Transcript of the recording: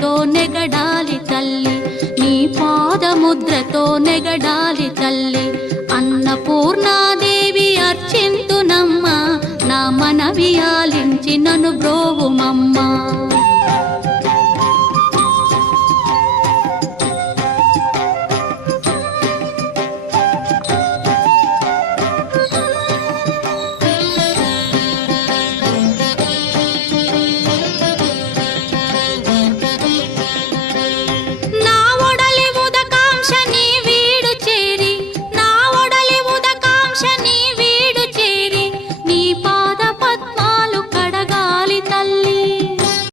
పాదముద్రతో నెగడాలి తల్లి, నీ పాదముద్రతో నెగడాలి తల్లి. అన్నపూర్ణాదేవి అర్చింతునమ్మ, నా మనవి ఆలించి నన్ను బ్రోవుమమ్మ.